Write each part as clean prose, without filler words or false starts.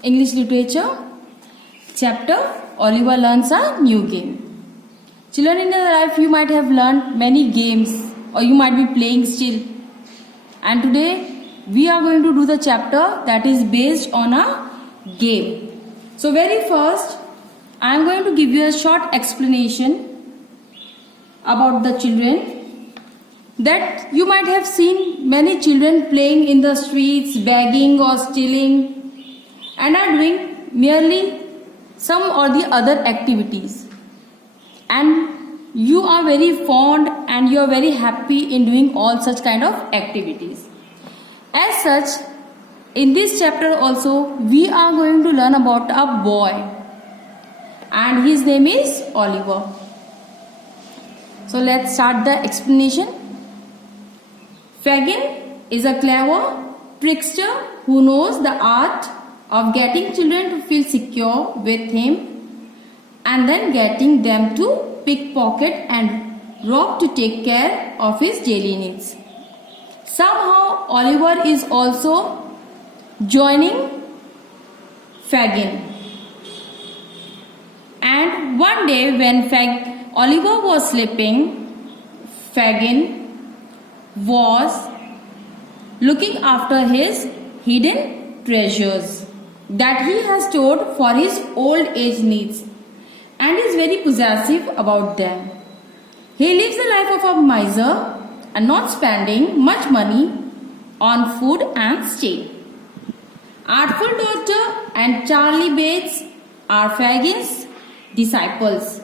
English Literature, chapter Oliver Learns a New Game. Children, in your life you might have learned many games or you might be playing still. And today we are going to do the chapter that is based on a game. So very first I am going to give you a short explanation about the children, that you might have seen many children playing in the streets, begging or stealing, and are doing merely some or the other activities. And you are very fond and you are very happy in doing all such kind of activities. As such, in this chapter also we are going to learn about a boy, and his name is Oliver. So let's start the explanation. Fagin is a clever trickster who knows the art of getting children to feel secure with him and then getting them to pickpocket and rob to take care of his daily needs. Somehow Oliver is also joining Fagin. And one day when Oliver was sleeping, Fagin was looking after his hidden treasures that he has stored for his old age needs and is very possessive about them. He lives the life of a miser and not spending much money on food and stay. Artful Dodger and Charlie Bates are Fagin's disciples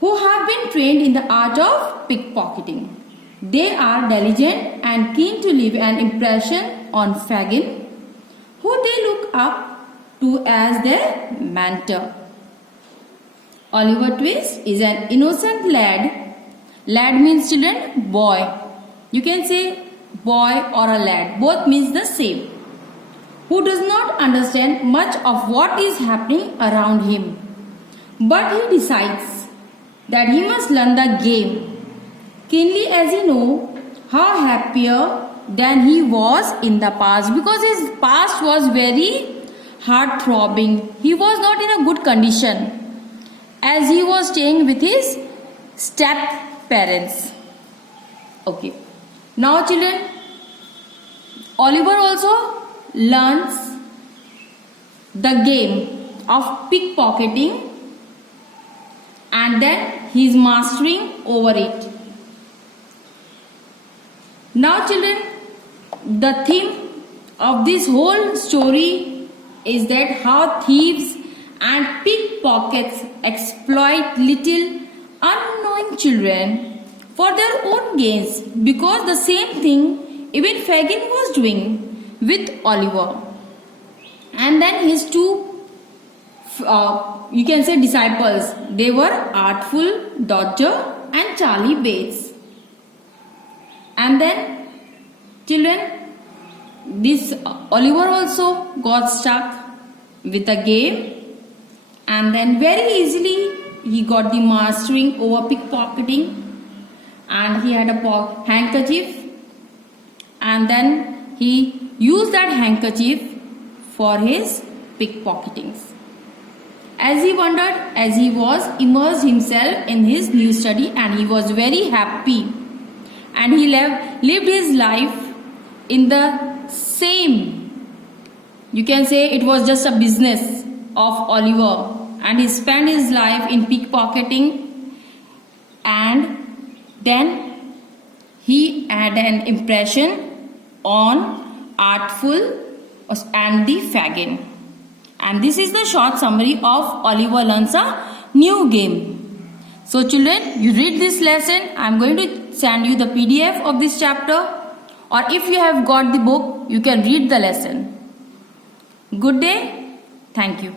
who have been trained in the art of pickpocketing. They are diligent and keen to leave an impression on Fagin, who they look up to as their mentor. Oliver Twist is an innocent lad. Lad means children, boy. You can say boy or a lad. Both means the same. Who does not understand much of what is happening around him. But he decides that he must learn the game. Keenly as he knows how happier than he was in the past, because his past was very heart-throbbing. He was not in a good condition as he was staying with his step-parents. Okay. Now children, Oliver also learns the game of pickpocketing and then he is mastering over it. Now children, the theme of this whole story is that how thieves and pickpockets exploit little unknowing children for their own gains, because the same thing even Fagin was doing with Oliver. And then his two you can say disciples, they were Artful Dodger and Charlie Bates. And then children, this Oliver also got stuck with the game, and then very easily he got the mastering over pickpocketing, and he had a handkerchief, and then he used that handkerchief for his pickpocketings. As he wondered, as he was immersed himself in his new study, and he was very happy, and he lived his life in the same, you can say it was just a business of Oliver, and he spent his life in pickpocketing, and then he had an impression on Artful and the Fagin. And this is the short summary of Oliver Learns a New Game. So children, you read this lesson. I am going to send you the PDF of this chapter, or if you have got the book, you can read the lesson. Good day. Thank you.